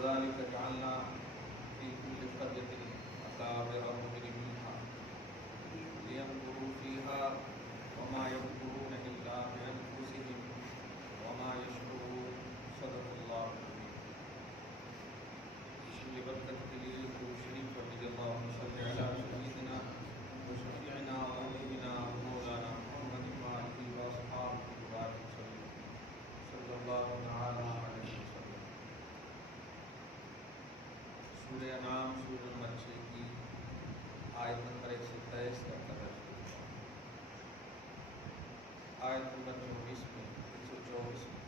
وكذلك جعلنا في كل قرية أكابر مجرميها ليمكروا فيها وما يمكرون إلا بأنفسهم وما يشعرون صدق الله العظيم. بسم برکت کے لیے درود شریف رضی اللہ عنہ صلی علی سیدنا وشفیعنا وحبیبنا مولانا محمد وآلہ وأصحابہ وبارک وسلم صلی اللہ تعالی علیہ وسلم. سورہ انعام سورہ نمبر 6 کی آیت نمبر 123 تک ہے. آیت نمبر 24 میں 124 میں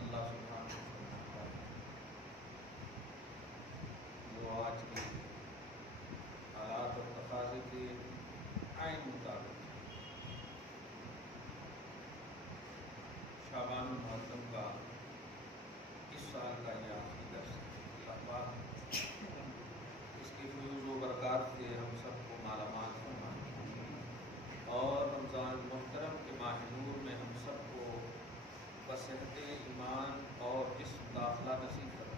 اللہ سبحانہ وتعالی جو آج کے حالات اور تقاضے کے عین مطابق شعبان المعظم کا اس سال کا یہ آخری درس ہے. اللہ پاک اس کی فیوز و برکات سے ہم سب کو مالا مال فرمائے اور رمضان المحترم کے ماہ نور میں ہم سب کو بصحت ایمان اور جسم داخلہ نصیب کرے.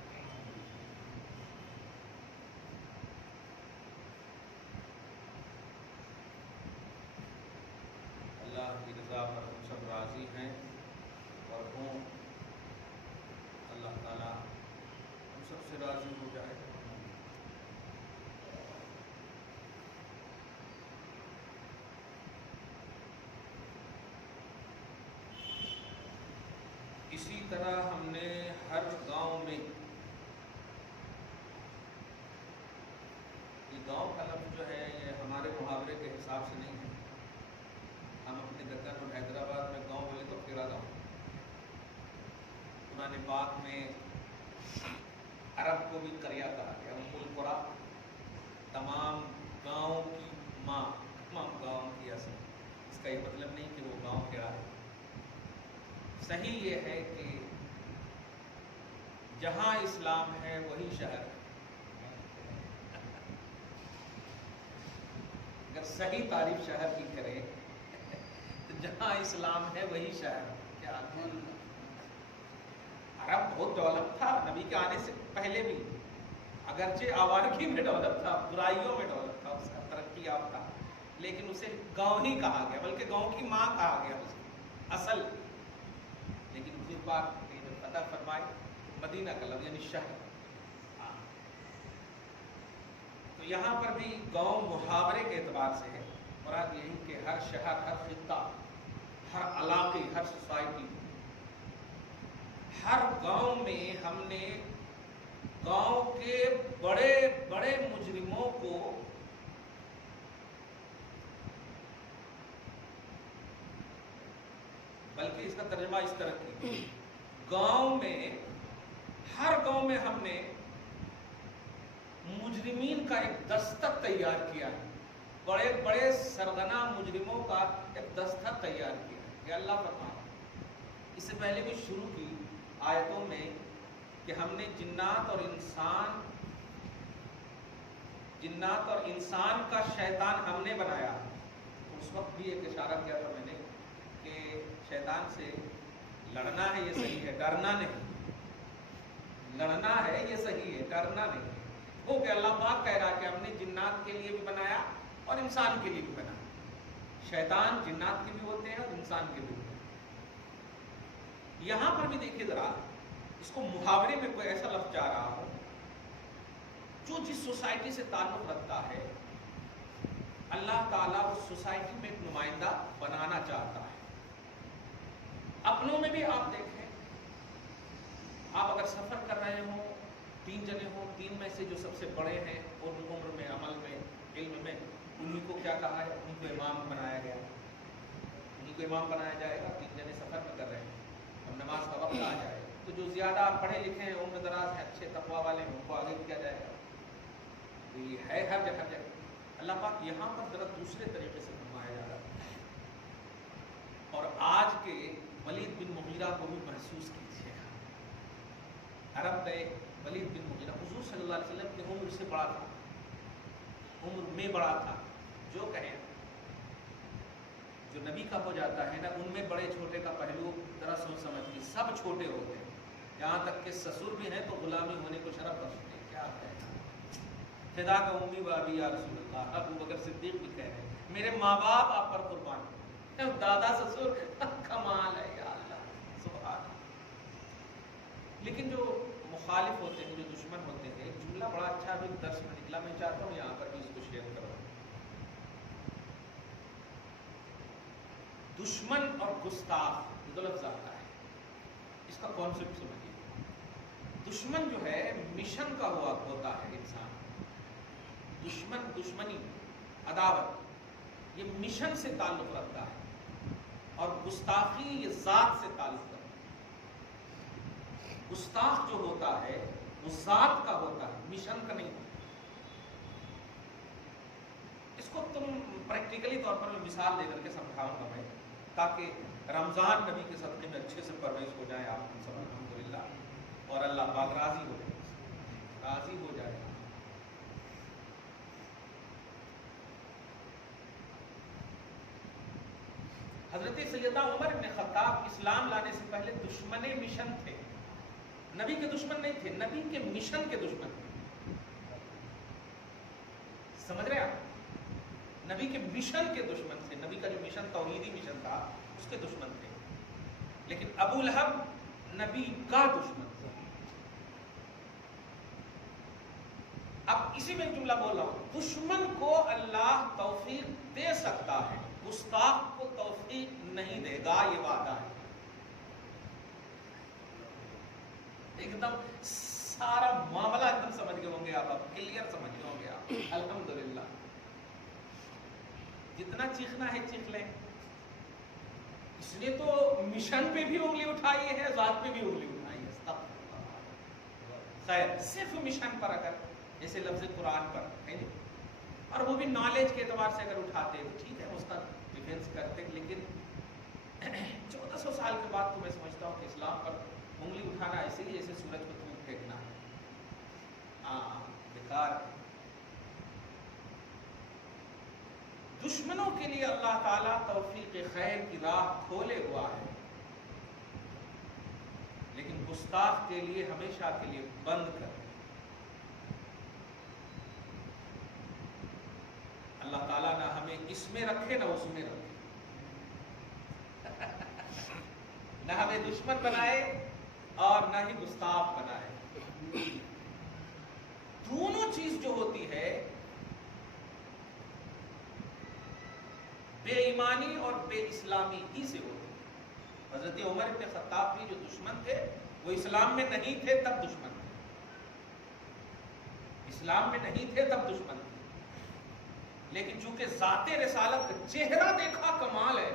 اللہ کی رضا پر ہم سب راضی ہیں اور ہوں اللہ تعالیٰ ہم سب سے راضی ہو جائے. اسی طرح ہم نے ہر گاؤں میں، یہ گاؤں کا لفظ جو ہے یہ ہمارے محاورے کے حساب سے نہیں ہے. ہم اپنے دکن اور حیدرآباد میں گاؤں بولے تو کھیڑا گاؤں. قرآن پاک میں عرب کو بھی قریہ کہا گیا. ام القریٰ تمام گاؤں کی ماں، تمام گاؤں کی اصل. اس کا یہ مطلب نہیں کہ وہ گاؤں کھیڑا ہے. صحیح یہ ہے کہ جہاں اسلام ہے وہی شہر ہے. اگر صحیح تعریف شہر کی کرے تو جہاں اسلام ہے وہی شہر ہے. کیا عرب بہت ڈیولپ تھا نبی کے آنے سے پہلے بھی، اگرچہ آوارگی میں ڈیولپ تھا، برائیوں میں ڈیولپ تھا، اس کا ترقی یافتہ، لیکن اسے گاؤں نہیں کہا گیا بلکہ گاؤں کی ماں کہا گیا اس کی اصل. لیکن حضور پاک نے جو فتح فرمائی مدینہ کا لفظ یعنی شہر. تو یہاں پر بھی گاؤں محاورے کے اعتبار سے ہے. مراد یہی کہ ہر شہر، ہر خطہ، ہر علاقے، ہر سوسائٹی، ہر گاؤں میں ہم نے گاؤں کے بڑے بڑے مجرموں کو بلکہ اس کا ترجمہ اس طرح کی، گاؤں میں، ہر گاؤں میں ہم نے مجرمین کا ایک دستہ تیار کیا ہے. بڑے بڑے سرغنہ مجرموں کا ایک دستہ تیار کیا ہے. یہ اللہ فرماتا ہے. اس سے پہلے بھی شروع کی آیتوں میں کہ ہم نے جنات اور انسان کا شیطان ہم نے بنایا. اس وقت بھی ایک اشارہ کیا تھا میں نے کہ شیطان سے لڑنا ہے یہ صحیح ہے، ڈرنا نہیں. لڑنا ہے یہ صحیح ہے، ڈرنا نہیں. وہ کہ اللہ پاک کہہ رہا کہ ہم نے جنات کے لیے بھی بنایا اور انسان کے لیے بھی بنایا. شیطان جنات کے بھی ہوتے ہیں اور انسان کے بھی ہوتے ہیں. یہاں پر بھی دیکھیے ذرا، اس کو محاورے میں کوئی ایسا لفظ جا رہا ہو جو جس سوسائٹی سے تعلق رکھتا ہے، اللہ تعالیٰ اس سوسائٹی میں ایک نمائندہ بنانا چاہتا ہے. اپنوں میں بھی آپ دیکھیں، آپ اگر سفر کر رہے ہوں، 3 جنے ہوں، 3 میں سے جو سب سے بڑے ہیں اور عمر میں، عمل میں، علم میں، انہی کو کیا کہا ہے؟ ان کو امام بنایا گیا. انہی کو امام بنایا جائے گا. 3 جنے سفر میں کر رہے ہیں، اب نماز کا وقت آ جائے تو جو زیادہ پڑھے لکھے ہیں، عمر دراز ہیں، اچھے تقویٰ والے ہیں، ان کو آگے کیا جائے گا. یہ ہے ہر جگہ. اللہ پاک یہاں پر ذرا دوسرے طریقے سے فرمایا جا رہا ہے. اور آج کے ولید بن مغیرہ کو بھی محسوس کیجیے گا. عرب میں ولید بن مغیرہ حضور صلی اللہ علیہ وسلم کی عمر سے بڑا تھا، عمر میں بڑا تھا. جو کہیں جو نبی کا ہو جاتا ہے نا، ان میں بڑے چھوٹے کا پہلو ذرا سوچ سمجھ کی، سب چھوٹے ہوتے ہیں. یہاں تک کہ سسر بھی ہیں تو غلامی ہونے کو شرف بخشتے ہیں. کیا کہنا, فدا کا امی و ابی یا رسول اللہ. ابو بکر صدیق بھی کہہ رہے ہیں میرے ماں باپ آپ پر قربان ہیں. دادا سسر کمال ہے یا اللہ, سبحان اللہ. لیکن جو مخالف ہوتے ہیں, جو دشمن ہوتے ہیں, ایک جملہ بڑا اچھا بھی درس میں نکلا, میں چاہتا ہوں یہاں پر بھی اس کو شیئر کروں. دشمن اور گستاخ دو لفظ آتا ہے, اس کا کانسیپٹ سمجھیے. دشمن جو ہے مشن کا ہوا ہوتا ہے انسان. دشمن, دشمنی, عداوت یہ مشن سے تعلق رکھتا ہے, اور گستاخی یہ ذات سے تعلق رکھتا ہے. گستاخ جو ہوتا ہے وہ ذات کا ہوتا ہے, مشن کا نہیں ہوتا. اس کو تم پریکٹیکلی طور پر میں مثال دے کر کے سمجھاؤں گا میں, تاکہ رمضان نبی کے صدقے میں اچھے سے پرورش ہو جائے آپ سب الحمدللہ, اور اللہ پاک راضی ہو جائے, راضی ہو جائے. حضرت سیدنا عمر بن خطاب اسلام لانے سے پہلے دشمن مشن تھے, نبی کے دشمن نہیں تھے, نبی کے مشن کے دشمن تھے. سمجھ رہے آپ, نبی کے مشن کے دشمن تھے. نبی کا جو مشن توحیدی مشن تھا اس کے دشمن تھے. لیکن ابو لہب نبی کا دشمن تھا. اب اسی میں ایک جملہ بول رہا ہوں, دشمن کو اللہ توفیق دے سکتا ہے, گستاخ کو توفیق نہیں دے گا, یہ وعدہ ہے. ایک دم سارا معاملہ ایک دم سمجھ گئے ہوں گے آپ, کلیئر سمجھ گئے ہوں گے آپ الحمدللہ. جتنا چیخنا ہے چیخ لیں. اس نے تو مشن پہ بھی انگلی اٹھائی ہے, ذات پہ بھی انگلی اٹھائی ہے. خیر, صرف مشن پر اگر جیسے لفظ قرآن پر ہے نہیں, اور وہ بھی نالج کے اعتبار سے اگر اٹھاتے تو ٹھیک ہے, اس کا ڈیفینس کرتے. لیکن 1400 سال کے بعد تو میں سمجھتا ہوں کہ اسلام پر انگلی اٹھانا ایسے ہی جیسے سورج کو دھوپ پھینکنا ہے, بیکار ہے. دشمنوں کے لیے اللہ تعالیٰ توفیق خیر کی راہ کھولے ہوا ہے, لیکن گستاخ کے لیے ہمیشہ کے لیے بند کر. اللہ تعالیٰ نہ ہمیں اس میں رکھے نہ اس میں رکھے, نہ ہمیں دشمن بنائے اور نہ ہی گستاخ بنائے. دونوں چیز جو ہوتی ہے بے ایمانی اور بے اسلامی ہی سے ہوتی ہے. حضرت عمر بن خطاب بھی جو دشمن تھے وہ اسلام میں نہیں تھے تب دشمن تھے, اسلام میں نہیں تھے تب دشمن تھے. لیکن چونکہ ذات رسالت کا چہرہ دیکھا کمال ہے.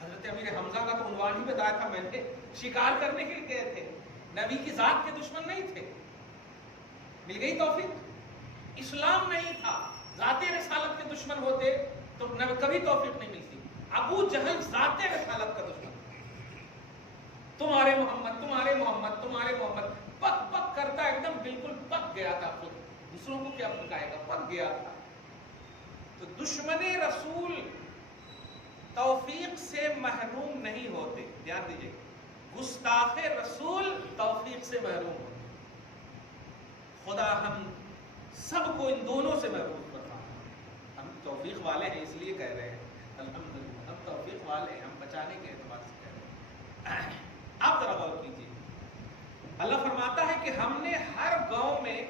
حضرت امیر حمزہ کا تو عنوان ہی بتایا تھا میں نے, شکار کرنے کے لیے گئے تھے, نبی کی ذات کے دشمن نہیں تھے. مل گئی توفیق. اسلام نہیں تھا, ذات رسالت کے دشمن ہوتے تو کبھی توفیق نہیں ملتی. ابو جہل ذات رسالت کا دشمن, تمہارے محمد تمہارے محمد تمہارے محمد پک پک کرتا, ایک دم بالکل پک گیا تھا. خود دوسروں کو کیا پکائے گا, پک گیا تھا. تو دشمن رسول توفیق سے محروم نہیں ہوتے, دھیان دیجئے. گستاخ رسول توفیق سے محروم ہوتے. خدا ہم سب کو ان دونوں سے محروم کرتا ہے. ہم توفیق والے ہیں اس لیے کہہ رہے ہیں الحمدللہ, ہم توفیق والے ہیں, ہم بچانے کے اعتبار سے کہہ رہے ہیں. آپ ذرا غور کیجیے, اللہ فرماتا ہے کہ ہم نے ہر گاؤں میں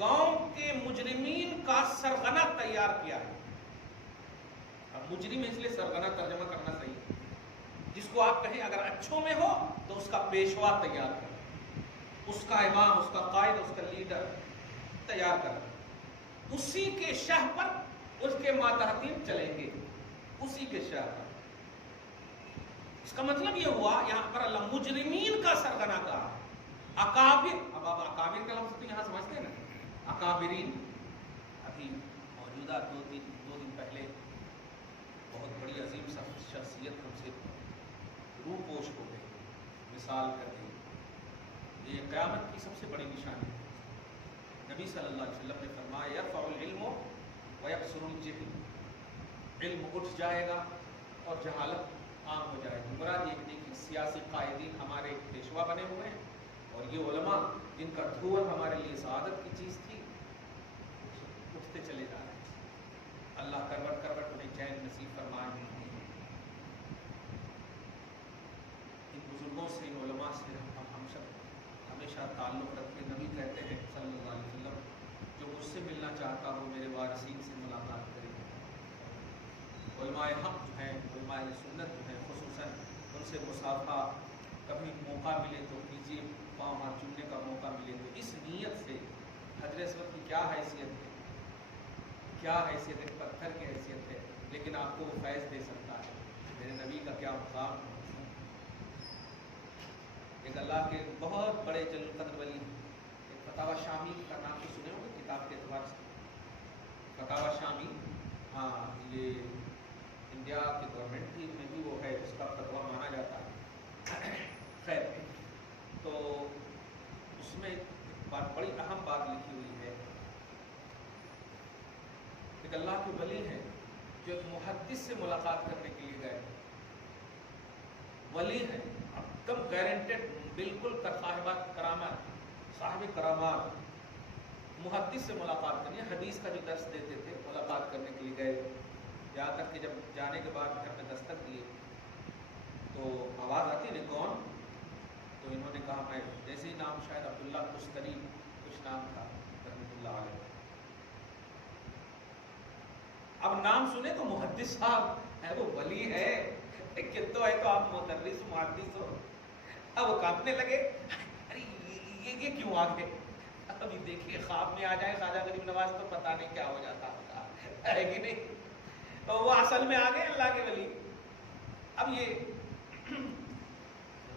گاؤں کے مجرمین کا سرغنہ تیار کیا ہے. اب مجرم اس لیے سرغنہ ترجمہ کرنا صحیح ہے, جس کو آپ کہیں اگر اچھوں میں ہو تو اس کا پیشوا تیار کریں, اس کا امام, اس کا قائد, اس کا لیڈر تیار کریں. اسی کے شہ پر اس کے ماتحتین چلیں گے, اسی کے شہ پر. اس کا مطلب یہ ہوا یہاں پر اللہ مجرمین کا سرغنہ کہا. اکابر, اب آپ اکابر کا لفظ تو یہاں سمجھتے ہیں نا, اکابرین. ابھی موجودہ دو دن پہلے بہت بڑی عظیم شخصیت ہم سے روپوش ہو گئی, مثال کر دی. یہ قیامت کی سب سے بڑی نشانی ہے. نبی صلی اللہ علیہ وسلم نے فرمایا یرفع العلم ویکسر الجہل, علم اٹھ جائے گا اور جہالت عام ہو جائے گی۔ مراد یہ نہیں کہ سیاسی قائدین ہمارے پیشوا بنے ہوئے ہیں اور یہ علماء جن کا دھوئر ہمارے لیے سعادت کی چیز تھی اٹھتے چلے جا رہے ہیں۔ اللہ کروٹ کروٹ انہیں چین نصیب فرمائے۔ ان بزرگوں سے، ان علماء سے ہم سب ہمیشہ تعلق رکھیں۔ نبی کہتے ہیں صلی اللہ علیہ وسلم جو مجھ سے ملنا چاہتا ہو میرے وارثین سے ملاقات کرے۔ علماء حق جو ہیں، علماء سنت جو ہیں، خصوصاً ان سے مصافحہ کبھی موقع ملے تو کیجیے، پاؤں ہاتھ چومنے کا موقع ملے تو اس نیت سے۔ حضرت اسود کی کیا حیثیت ہے، کیا حیثیت ہے، پتھر کی حیثیت ہے، لیکن آپ کو وہ فیض دے سکتا ہے۔ میرے نبی کا کیا مقام ہے۔ ایک اللہ کے بہت بڑے جلیل القدر ولی، ایک فتاوی شامی کا نام تو سنے ہوں گے کتاب کے اعتبار سے، فتاوی شامی، ہاں یہ انڈیا کی گورنمنٹ میں بھی وہ ہے، اس کا فتویٰ مانا جاتا ہے۔ خیر، تو اس میں بڑی اہم بات لکھی ہوئی ہے۔ ایک اللہ کے ولی ہیں جو ایک محدث سے ملاقات کرنے کے لیے گئے، ولی ہیں ایک دم گارنٹیڈ، بالکل صاحب کرامات، محدث سے ملاقات کرنی ہے، حدیث کا جو درس دیتے تھے، ملاقات کرنے کے لیے گئے۔ یہاں تک کہ جب جانے کے بعد گھر میں دستک دیے تو آواز آتی ہے کون؟ تو انہوں نے کہا میں، جیسے ہی نام شاید عبداللہ تستری کچھ نام تھا رحمۃ اللہ علیہ۔ اب نام سنے تو محدث صاحب ہے، وہ ولی ہے کہ تو ہے تو آپ مدرس محدث ہو۔ اب وہ کانپنے لگے، ارے یہ کیوں آ گئے؟ ابھی دیکھیے خواب میں آ جائے خواجہ غریب نواز تو پتہ نہیں کیا ہو جاتا ہے کہ نہیں۔ تو وہ اصل میں آ گئے اللہ کے ولی۔ اب یہ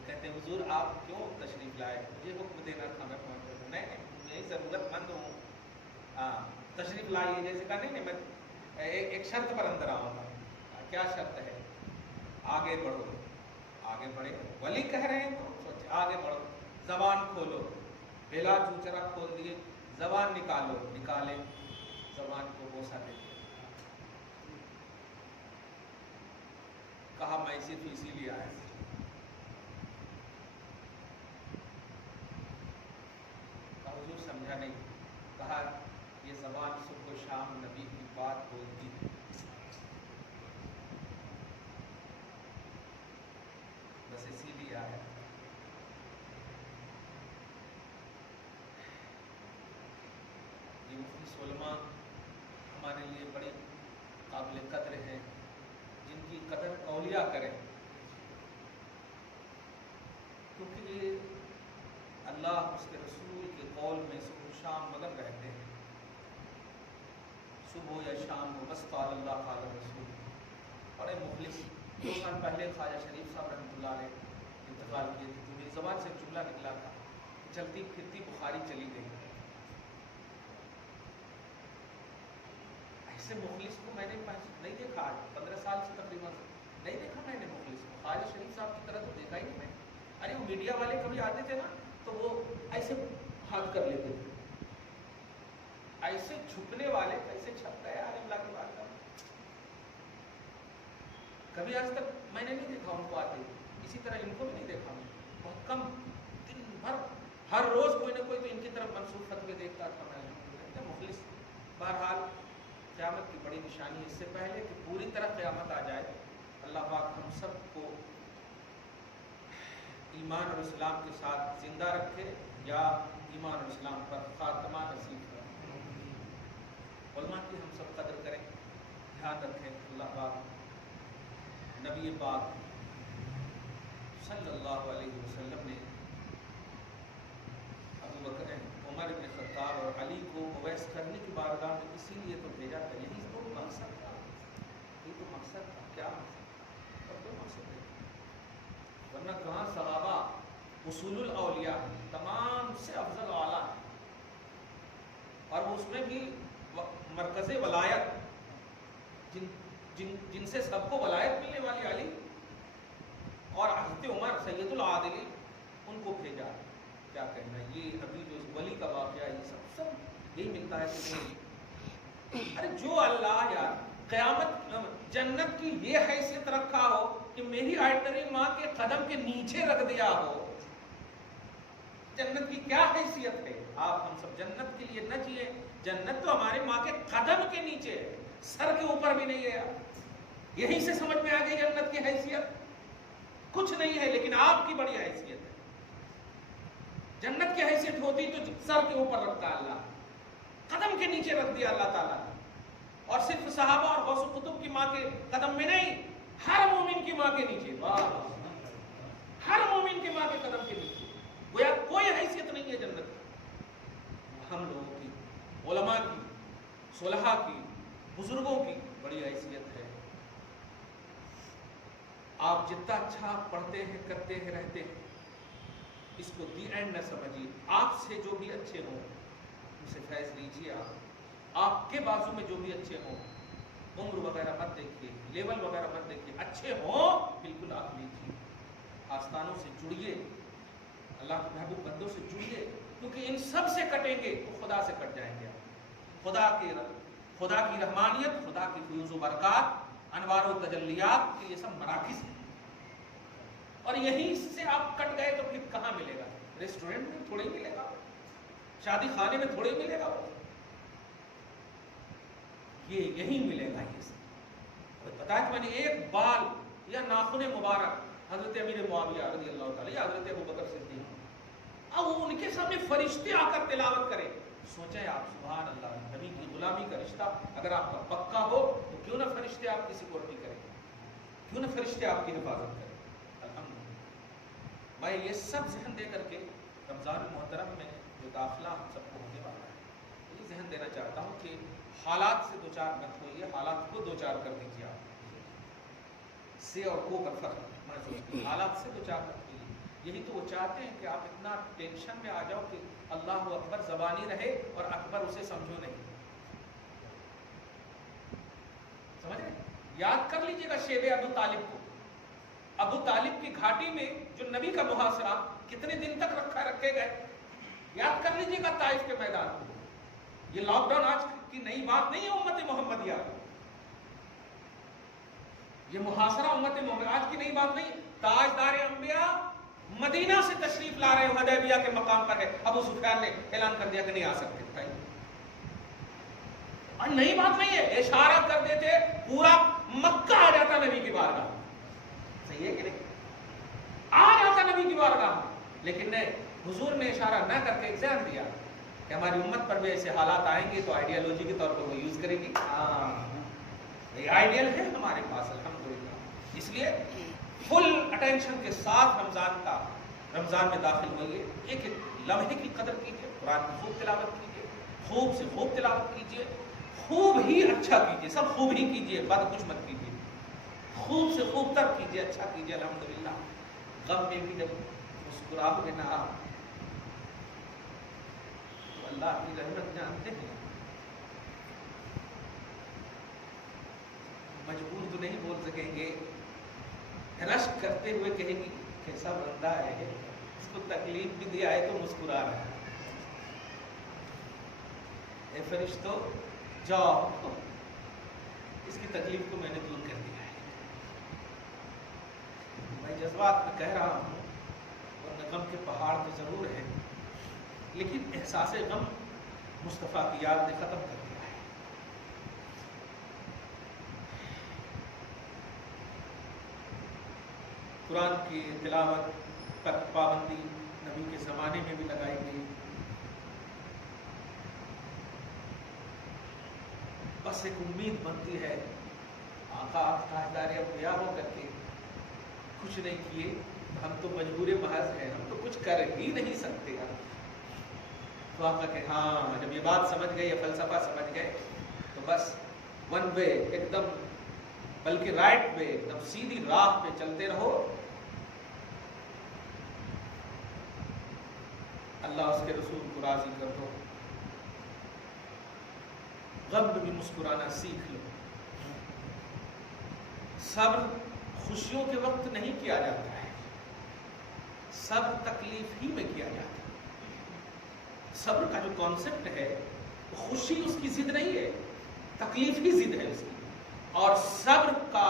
کہتے ہیں حضور آپ کیوں تشریف لائے؟ مجھے حکم دینا تھا، میں پہنچ گیا۔ میں ضرورت مند ہوں، تشریف لائیے۔ جیسے کہا نہیں میں ایک شرط پر اندر آؤں گا۔ کیا شرط ہے؟ آگے بڑھو۔ آگے بڑھے، ولی کہہ رہے ہیں تو سوچے آگے بڑھو، زبان کھولو۔ بیلا چوچرا کھول دیے، زبان نکالو، نکالے، زبان کو بوسہ دے دیا۔ کہا میں صرف اسی لیے آیا۔ کہا حضور سمجھا نہیں۔ کہا یہ زبان صبح و شام نبی کی بات بولتی ہے، بس اسی لیے آیا۔ یہ مفلس علماء ہمارے لیے بڑے قابل قدر ہیں، جن کی قدر اولیاء کریں، کیونکہ یہ اللہ اس کے رسول کے قول میں صبح و شام مگن رہتے ہیں۔ صبح یا شام ہو بس قال اللہ قال رسول۔ بڑے مخلص، 2 سال پہلے خواجہ شریف صاحب رحمۃ اللہ علیہ انتقال کیے تھے، تو میری زبان سے جملہ نکلا تھا، چلتی پھرتی بخاری چلی گئی۔ ایسے مخلص کو میں نے نہیں دیکھا، 15 سال سے تقریباً نہیں دیکھا میں نے مخلص کو۔ خواجہ شریف صاحب کی طرح تو دیکھا ہی نہیں میں۔ ارے وہ میڈیا والے کبھی آتے تھے نا تو وہ ایسے ہاتھ کر لیتے تھے، ایسے چھپنے والے کیسے چھپتا ہے یار اللہ کی بات کا۔ کبھی آج تک میں نے نہیں دیکھا ان کو آتے، اسی طرح ان کو بھی نہیں دیکھا میں، بہت کم، دن بھر ہر روز کوئی نہ کوئی تو ان کی طرف منسوخ فتوے دیکھتا تھا میں، مخلص۔ بہرحال قیامت کی بڑی نشانی، اس سے پہلے کہ پوری طرح قیامت آ جائے، اللہ پاک ہم سب کو ایمان اور اسلام کے ساتھ زندہ رکھے، یا ایمان اور اسلام پر خاتمہ نصیب کرے۔ علماء کی ہم سب قدر کریں، دھیان رکھیں۔ اللہ پاک نبی پاک صلی اللہ علیہ وسلم نے ابو بکر، عمر بن خطاب اور علی کو اویس کرنے کی بارگاہ میں اسی لیے تو بھیجا تھا، یہی تو مقصد تھا، یہی تو مقصد تھا۔ کیا مقصد؟ اور کوئی مقصد نہیں، ورنہ کہاں صحابہ اصول الاولیاء تمام سے افضل اعلیٰ، اور اس میں بھی مرکز ولایت جن سے سب کو ولایت ملنے والی علی، اور حضرت عمر سید العادلین، ان کو بھیجا۔ کیا کہنا ہے یہ ابھی جو اس ولی کا واقعہ، یہ سب یہی ملتا ہے کہ ارے جو اللہ یار قیامت جنت کی یہ حیثیت رکھا ہو کہ میری آرڈنری ماں کے قدم کے نیچے رکھ دیا ہو، جنت کی کیا حیثیت ہے؟ آپ ہم سب جنت کے لیے نہ جیے، جنت تو ہماری ماں کے قدم کے نیچے ہے، سر کے اوپر بھی نہیں ہے۔ یہیں سے سمجھ میں آ گئی جنت کی حیثیت کچھ نہیں ہے، لیکن آپ کی بڑی حیثیت ہے۔ جنت کی حیثیت ہوتی تو سر کے اوپر رکھتا اللہ، قدم کے نیچے رکھ دیا اللہ تعالیٰ نے۔ اور صرف صحابہ اور غوث و قطب کی ماں کے قدم میں نہیں، ہر مومن کی ماں کے نیچے، ہر مومن کی ماں کے قدم کے نیچے، گویا کوئی حیثیت نہیں ہے جنت کی۔ ہم لوگوں کی، علماء کی، صلحاء کی، بزرگوں کی بڑی حیثیت ہے۔ آپ جتنا اچھا پڑھتے ہیں، کرتے ہیں، رہتے ہیں، اس کو دی اینڈ نہ سمجھیے۔ آپ سے جو بھی اچھے ہوں ان سے فیض لیجیے، آپ کے بازو میں جو بھی اچھے ہوں، عمر وغیرہ مت دیکھیے، لیول وغیرہ مت دیکھیے، اچھے ہوں بالکل آپ لیجیے، آستانوں سے جڑیے، اللہ کے محبوب بندوں سے جڑیے، کیونکہ ان سب سے کٹیں گے تو خدا سے کٹ جائیں گے۔ خدا کی رحمانیت، خدا کی فیوز و برکات، انوار و تجلیات کے یہ سب مراکز ہیں، اور یہیں سے آپ کٹ گئے تو پھر کہاں ملے گا؟ ریسٹورنٹ میں تھوڑے ہی ملے گا، شادی خانے میں تھوڑے ہی ملے گا، یہ یہی ملے گا۔ یہ سب بتایا کہ میں نے ایک بال یا ناخن مبارک حضرت امیر معاویہ رضی اللہ تعالیٰ یا حضرت ابوبکر صدیق، اب ان کے سامنے فرشتے آ کر تلاوت کریں، سوچیں آپ، سبحان اللہ، نبی کی غلامی کا رشتہ اگر آپ کا پکا ہو تو کیوں نہ فرشتے آپ کی سیکورٹی کریں، کیوں نہ فرشتے آپ کی حفاظت کریں۔ الحمدللہ، میں یہ سب ذہن دے کر کے رمضان محترم میں جو داخلہ ہم سب کو ہونے والا ہے، یہ ذہن دینا چاہتا ہوں کہ حالات سے دو چار مت ہوئیے، حالات کو دو چار کر دیجیے۔ آپ سے اور کو کا فرق محسوس، حالات سے دو چار مت ہوئیے۔ یہی تو وہ چاہتے ہیں کہ آپ اتنا ٹینشن میں آ جاؤ کہ اللہ اکبر زبانی رہے اور اکبر اسے سمجھو نہیں۔ سمجھ رہے؟ یاد کر لیجیے گا شیب ابو طالب کو، ابو طالب کی گھاٹی میں جو نبی کا محاصرہ کتنے دن تک رکھے گئے، یاد کر لیجیے گا طائف کے میدان کو۔ یہ لاک ڈاؤن آج کی نئی بات نہیں ہے امت محمدیہ، یہ محاصرہ امت محمد آج کی نئی بات نہیں۔ تاجدار انبیاء مدینہ سے تشریف لا رہے ہیں، حدیبیہ کے مقام پر ہے، ابو سفیان نے اعلان کر دیا کہ نہیں آ سکتے، اور نئی بات نہیں ہے، اشارہ کر دیتے پورا مکہ آ جاتا نبی کی بارگاہ، صحیح ہے کہ نہیں؟ آ جاتا نبی کی بارگاہ، لیکن حضور نے اشارہ نہ کر کے ایگزام دیا کہ ہماری امت پر بھی ایسے حالات آئیں گے تو آئیڈیالوجی کے طور پر وہ یوز کرے گی۔ یہ آئیڈیل ہے ہمارے پاس الحمدللہ، اس لیے فل اٹینشن کے ساتھ رمضان میں داخل ہوئیے، ایک ایک لمحے کی قدر کیجیے، قرآن کی خوب تلاوت کیجیے، خوب سے خوب تلاوت کیجیے، خوب ہی اچھا کیجیے، سب خوب ہی کیجیے، بد کچھ مت کیجیے، خوب سے خوب تر کیجیے، اچھا کیجیے الحمدللہ۔ غم میں بھی جب مسکراہٹ نہ تو اللہ کی رحمت جانتے ہیں، مجبور تو نہیں بول سکیں گے، رشک کرتے ہوئے کہیں گی کیسا بندہ ہے، اس کو تکلیف بھی دیا ہے تو مسکرا رہا ہے، اے فرشتوں جاؤ، اس کی تکلیف کو میں نے دور کر دیا ہے۔ میں جذبات میں کہہ رہا ہوں، اور غم کے پہاڑ تو ضرور ہیں، لیکن احساس غم مصطفیٰ کی یاد نے ختم کر دیا ہے۔ قرآن کی تلاوت پر پابندی نبی کے زمانے میں بھی لگائی گئی، بس ایک امید بنتی ہے، آقا آپ تاجدار انبیاء ہو کر کے کچھ نہیں کیے، ہم تو مجبور محض ہیں، ہم تو کچھ کر ہی نہیں سکتے۔ تو آقا کہ ہاں، جب یہ بات سمجھ گئے، یہ فلسفہ سمجھ گئے، تو بس ون وے، ایک دم بلکہ رائٹ وے، ایک دم سیدھی راہ پہ چلتے رہو، اللہ اس کے رسول کو راضی کر دو، غم میں بھی مسکرانا سیکھ لو۔ صبر خوشیوں کے وقت نہیں کیا جاتا ہے، صبر تکلیف ہی میں کیا جاتا ہے۔ صبر کا جو کانسیپٹ ہے، خوشی اس کی ضد نہیں ہے، تکلیف ہی ضد ہے اس کی، اور صبر کا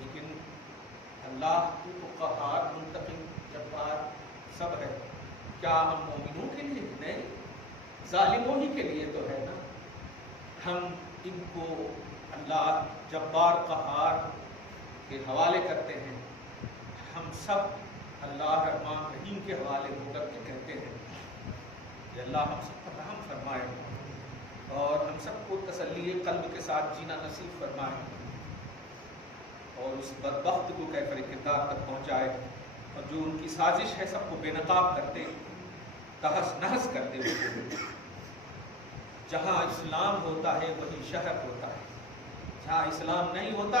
لیکن اللہ تو قہار، منتقم، جبار سب ہے. کیا ہم مومنوں کے لیے نہیں، ظالموں ہی کے لیے تو ہے نا. ہم ان کو اللہ جبار قہار کے حوالے کرتے ہیں. ہم سب اللہ رحمان رحیم کے حوالے ہو کر کے کہتے ہیں کہ اللہ ہم سب پر رحم فرمائے اور ہم سب کو تسلی قلب کے ساتھ جینا نصیب فرمائے اور اس بدبخت کو کیفر کردار تک پہنچائے اور جو ان کی سازش ہے سب کو بے نقاب کرتے، تہس نہس کرتے ہوئے. جہاں اسلام ہوتا ہے وہی شہر ہوتا ہے، جہاں اسلام نہیں ہوتا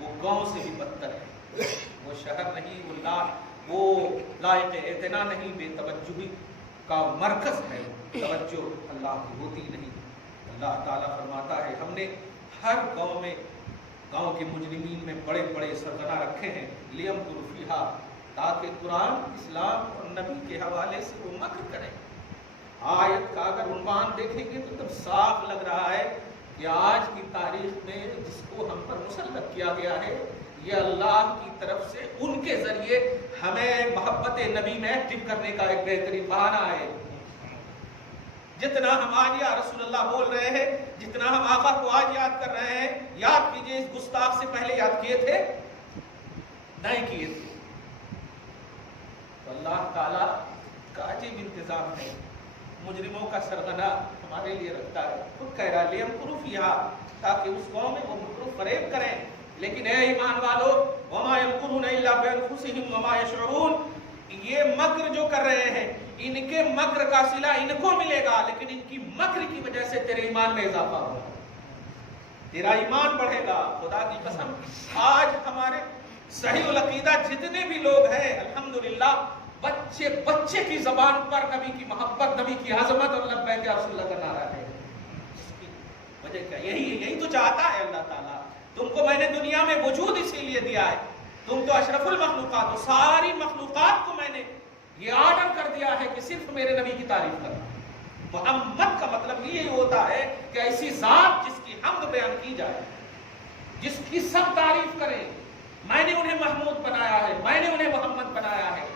وہ گاؤں سے بھی بدتر ہے. وہ شہر نہیں، وہ لائق اعتنا نہیں، بے توجہی کا مرکز ہے. توجہ اللہ کی ہوتی نہیں. اللہ تعالیٰ فرماتا ہے ہم نے ہر گاؤں میں، گاؤں کے مجرمین میں بڑے بڑے سرگنا رکھے ہیں، لیم فیہا، تاکہ قرآن، اسلام اور نبی کے حوالے سے وہ مکر کریں. آیت کا اگر عنوان دیکھیں گے تو تب صاف لگ رہا ہے کہ آج کی تاریخ میں جس کو ہم پر مسلط کیا گیا ہے یہ اللہ کی طرف سے ان کے ذریعے ہمیں محبت نبی میں ایکٹیو کرنے کا ایک بہترین بہانہ ہے. جتنا ہم آج یا رسول اللہ بول رہے ہیں، جتنا ہم آقا کو آج یاد کر رہے ہیں، یاد کیجئے اس گستاخ سے پہلے یاد کیے تھے؟ نہیں کیے تھے. تو اللہ تعالیٰ کا عجیب انتظام ہے. مجرموں کا سرغنہ ہمارے لیے رکھتا ہے. خود کہہ رہا لیم فیہا، تاکہ اس قوم میں وہ مکر و فریب کریں. لیکن اے ایمان والو، وما یمکرون الا بانفسہم وما یشعرون، یہ مکر جو کر رہے ہیں ان کے مکر کا صلہ ان کو ملے گا، لیکن ان کی مکر کی وجہ سے تیرے ایمان میں اضافہ ہوگا، تیرا ایمان بڑھے گا. خدا کی قسم آج ہمارے صحیح العقیدہ جتنے بھی لوگ ہیں الحمدللہ بچے بچے کی زبان پر نبی کی محبت، نبی کی عظمت اور لبیک یا رسول اللہ کا نعرہ ہے. اس کی وجہ کیا؟ یہی تو چاہتا ہے اللہ تعالیٰ. تم کو میں نے دنیا میں وجود اسی لیے دیا ہے، تم تو اشرف المخلوقات ہو. ساری مخلوقات کو میں نے یہ آرڈر کر دیا ہے کہ صرف میرے نبی کی تعریف کرنا. محمد کا مطلب یہ ہوتا ہے کہ ایسی ذات جس کی حمد بیان کی جائے، جس کی سب تعریف کریں. میں نے انہیں محمود بنایا ہے، میں نے انہیں محمد بنایا ہے.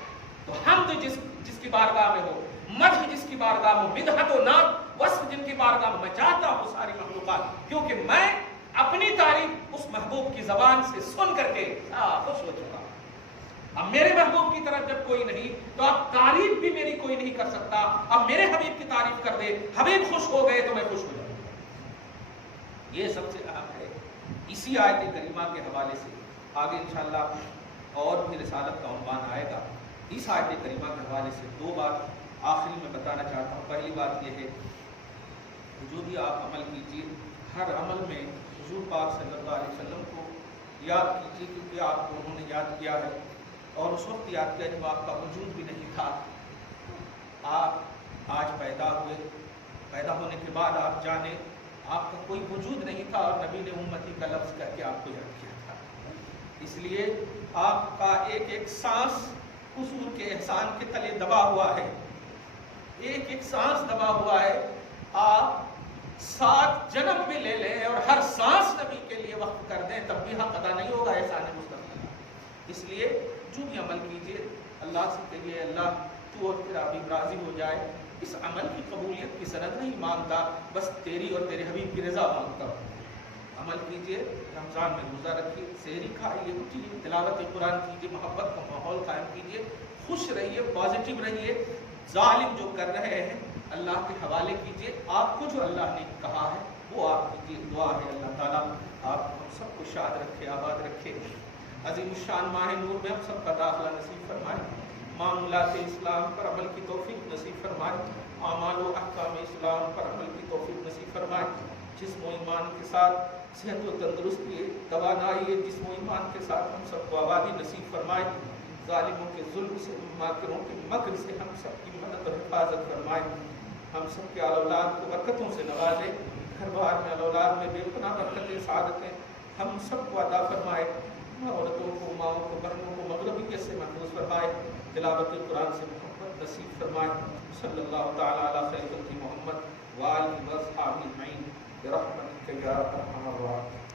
تو حمد جس کی بارگاہ میں ہو، مدح جس کی بارگاہ میں ہو، مدحت و نعت وصف جن کی بارگاہ میں، میں چاہتا ہوں ساری مخلوقات، کیونکہ میں اپنی تعریف اس محبوب کی زبان سے سن کر کے خوش ہو چکا. اب میرے محبوب کی طرف جب کوئی نہیں تو اب تعریف بھی میری کوئی نہیں کر سکتا. اب میرے حبیب کی تعریف کر دے، حبیب خوش ہو گئے تو میں خوش ہو جاؤں. یہ سب سے اہم ہے. اسی آیت کریمہ کے حوالے سے آگے انشاءاللہ اور بھی رسالت کا عنوان آئے گا. اس آیت کریمہ کے حوالے سے دو بات آخری میں بتانا چاہتا ہوں. پہلی بات یہ ہے جو بھی آپ عمل کیجیے، ہر عمل میں حضور پاک صلی اللہ علیہ وسلم کو یاد کیجیے، کیونکہ آپ کو انہوں نے یاد کیا ہے اور اس وقت یاد کیا جب آپ کا وجود بھی نہیں تھا. آپ آج پیدا ہوئے، پیدا ہونے کے بعد آپ جانے آپ کا کوئی وجود نہیں تھا اور نبی نے امتی کا لفظ کہہ کے آپ کو یاد کیا تھا. اس لیے آپ کا ایک ایک سانس حضور کے احسان کے تلے دبا ہوا ہے، ایک ایک سانس دبا ہوا ہے. آپ 7 جنم بھی لے لیں اور ہر سانس نبی کے لیے وقف کر دیں تب بھی حق ادا نہیں ہوگا احسان مستقبل. اس لیے جو بھی عمل کیجیے اللہ سے کہیے اللہ تو اور تیرا حبیب راضی ہو جائے. اس عمل کی قبولیت کی سند نہیں مانگتا، بس تیری اور تیرے حبیب کی رضا مانگتا ہوں. عمل کیجیے، رمضان میں روزہ رکھیے، سحری کھائیے، اٹھیے، تلاوت قرآن کیجیے، محبت کا ماحول قائم کیجیے، خوش رہیے، پازیٹیو رہیے. ظالم جو کر رہے ہیں اللہ کے حوالے کیجیے. آپ کو جو اللہ نے کہا ہے وہ آپ کیجیے. دعا ہے اللہ تعالیٰ آپ ہم سب کو شاد رکھے، آباد رکھے. عظیم الشان ماہ نور میں ہم سب کا داخلہ نصیب فرمائے. معاملات اسلام پر عمل کی توفیق نصیب فرمائے. اعمال و احکام اسلام پر عمل کی توفیق نصیب فرمائے. جسم و ایمان کے ساتھ صحت و تندرستی، توانائی جسم و ایمان کے ساتھ ہم سب کو آبادی نصیب فرمائے. ظالموں کے ظلم سے، ماکروں کے مکر سے ہم سب کی مدد اور حفاظت فرمائے. ہم سب کے اولاد کو برکتوں سے نوازے. گھر بار میں اولاد میں بے پناہ برکتیں، سعادتیں ہم سب کو عطا فرمائے. عورتوں کو، ماؤں کو، بہنوں کو مغربیت سے محفوظ فرمائے. تلاوت قرآن سے محبت نصیب فرمائے. صلی اللہ تعالیٰ علی خیر خلق محمد وآلہ وصحبہ اجمعین برحمتک یا ارحم الراحمین.